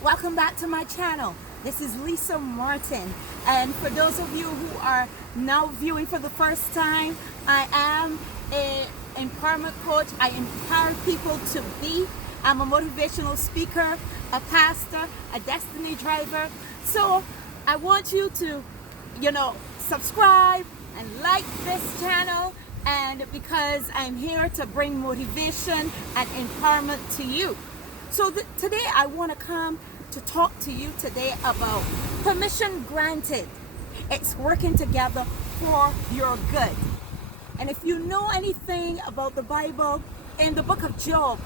Welcome back to my channel. This is Lisa Martin, and for those of you who are now viewing for the first time, I am an empowerment coach. I empower people to be. I'm a motivational speaker, a pastor, a destiny driver. So I want you to, subscribe and like this channel, and because I'm here to bring motivation and empowerment to you. So today I want to come to talk to you today about permission granted. It's working together for your good. And if you know anything about the Bible, in the book of Job,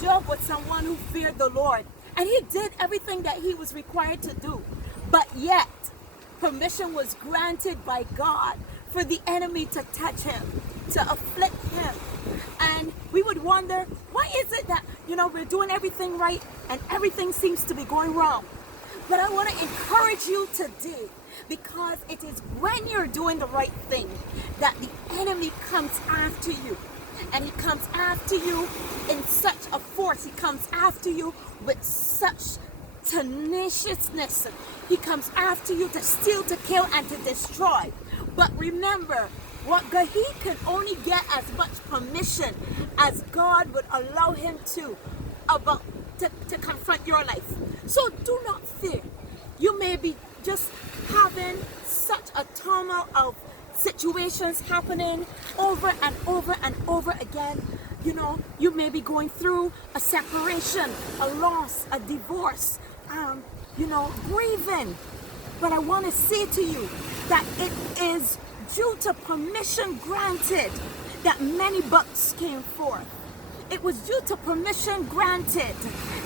Job was someone who feared the Lord, and he did everything that he was required to do. But yet, permission was granted by God for the enemy to touch him, to afflict him. And we would wonder, why is it that, we're doing everything right and everything seems to be going wrong? But I want to encourage you today, because it is when you're doing the right thing that the enemy comes after you. And he comes after you in such a force. He comes after you with such tenaciousness. He comes after you to steal, to kill, and to destroy. But remember, he can only get as much permission as God would allow him to confront your life. So do not fear. You may be just having such a turmoil of situations happening over and over and over again. You may be going through a separation, a loss, a divorce, grieving. But I want to say to you that it is due to permission granted that many books came forth. It was due to permission granted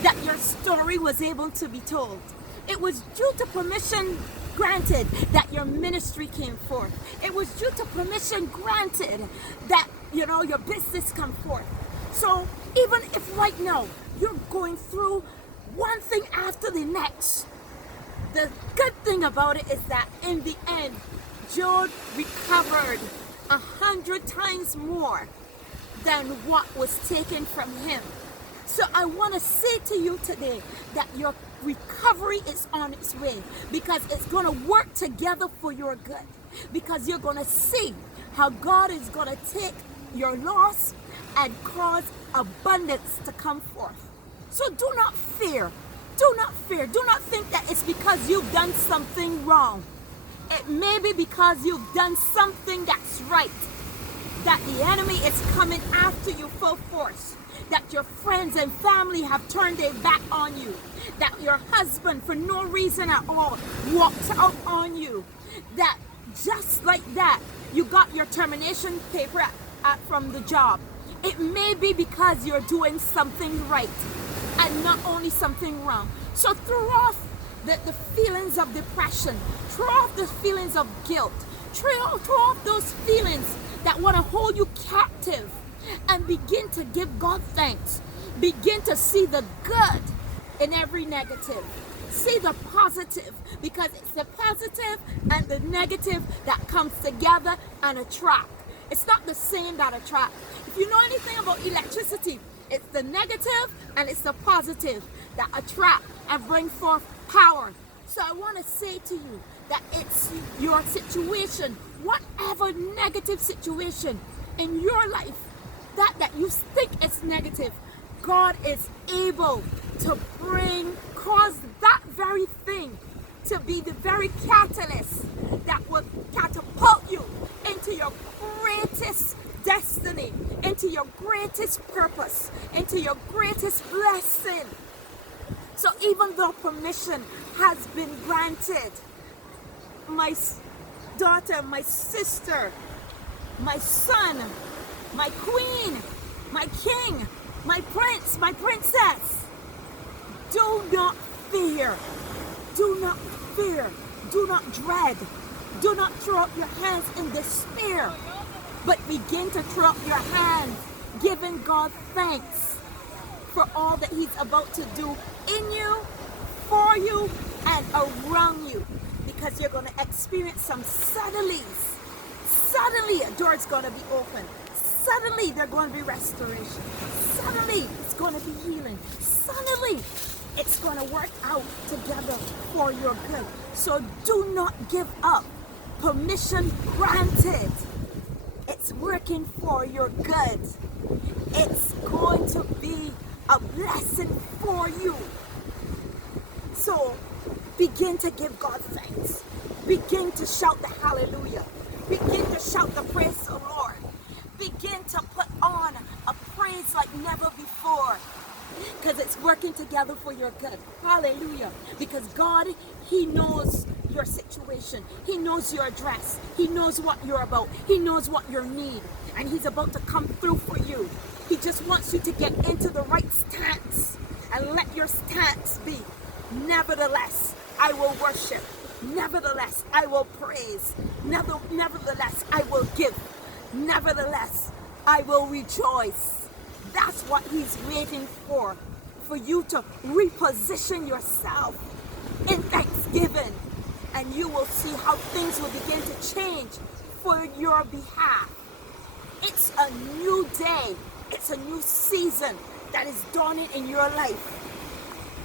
that your story was able to be told. It was due to permission granted that your ministry came forth. It was due to permission granted that, your business come forth. So even if right now you're going through one thing after the next, the good thing about it is that in the end, Job recovered 100 times more than what was taken from him. So I want to say to you today that your recovery is on its way, because it's going to work together for your good, because you're going to see how God is going to take your loss and cause abundance to come forth. So do not fear. Do not fear. Do not think that it's because you've done something wrong. It may be because you've done something that's right, that the enemy is coming after you full force, that your friends and family have turned their back on you, that your husband for no reason at all walked out on you, that just like that you got your termination paper from the job. It may be because you're doing something right and not only something wrong. So throw off the feelings of depression, throw off the feelings of guilt, throw off those feelings that want to hold you captive, and begin to give God thanks. Begin to see the good in every negative. See the positive, because it's the positive and the negative that comes together and attract. It's not the same that attract. If you know anything about electricity, it's the negative and it's the positive that attract and bring forth power. So I want to say to you that it's your situation, whatever negative situation in your life that you think is negative, God is able to cause that very thing to be the very catalyst that will catapult you into your greatest destiny, into your greatest purpose, into your greatest blessing. So even though permission has been granted, my daughter, my sister, my son, my queen, my king, my prince, my princess, do not fear. Do not fear. Do not dread. Do not throw up your hands in despair, but begin to throw up your hands, giving God thanks for all that He's about to do in you, for you, and around you, because you're going to experience some suddenlies. Suddenly a door is going to be open. Suddenly there's going to be restoration. Suddenly it's going to be healing. Suddenly It's going to work out together for your good. So do not give up. Permission granted. It's working for your good. It's going to be a blessing for you. So begin to give God thanks. Begin to shout the hallelujah. Begin to shout the praise to the Lord. Begin to put on a praise like never before. Because it's working together for your good. Hallelujah. Because God, He knows your situation. He knows your address. He knows what you're about. He knows what you need. And He's about to come through for you. He just wants you to get into the right stance. And let your stance be, nevertheless, I will worship. Nevertheless, I will praise. Nevertheless, I will give. Nevertheless, I will rejoice. That's what He's waiting for you to reposition yourself in thanksgiving. And you will see how things will begin to change for your behalf. It's a new day. It's a new season that is dawning in your life.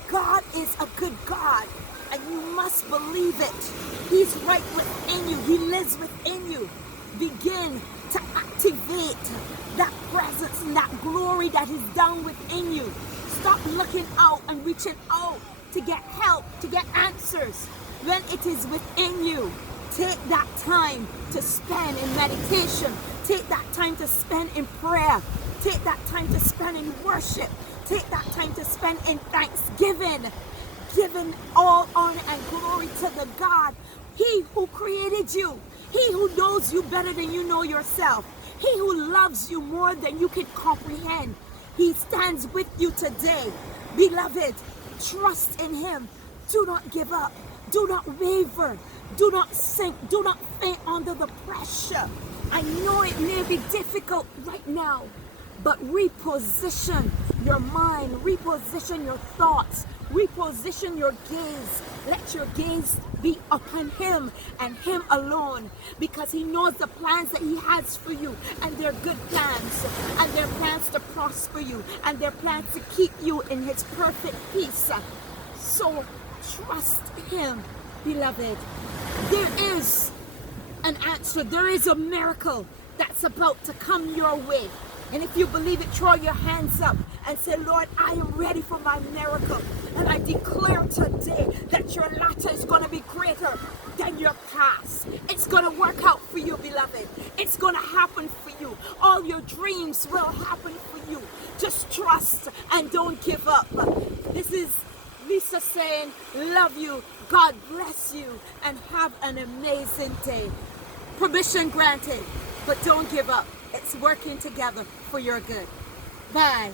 God is a good God, and you must believe it. He's right within you. He lives within you. Begin to activate that presence and that glory that is down within you. Stop looking out and reaching out to get help, to get answers, when it is within you. Take that time to spend in meditation. Take that time to spend in prayer. Take that time to spend in worship. Take that time to spend in thanksgiving. Giving all honor and glory to the God, He who created you. He who knows you better than you know yourself. He who loves you more than you can comprehend. He stands with you today. Beloved, trust in Him. Do not give up. Do not waver. Do not sink. Do not faint under the pressure. I know it may be difficult right now, but reposition your mind, reposition your thoughts, reposition your gaze. Let your gaze be upon Him and Him alone, because He knows the plans that He has for you, and they're good plans, and they're plans to prosper you, and they're plans to keep you in His perfect peace. So trust Him, beloved. There is an answer. There is a miracle that's about to come your way. And if you believe it, throw your hands up and say, Lord, I am ready for my miracle. And I declare today that your latter is going to be greater than your past. It's going to work out for you, beloved. It's going to happen for you. All your dreams will happen for you. Just trust and don't give up. This is Lisa saying, love you, God bless you, and have an amazing day. Permission granted, but don't give up. It's working together for your good. Bye.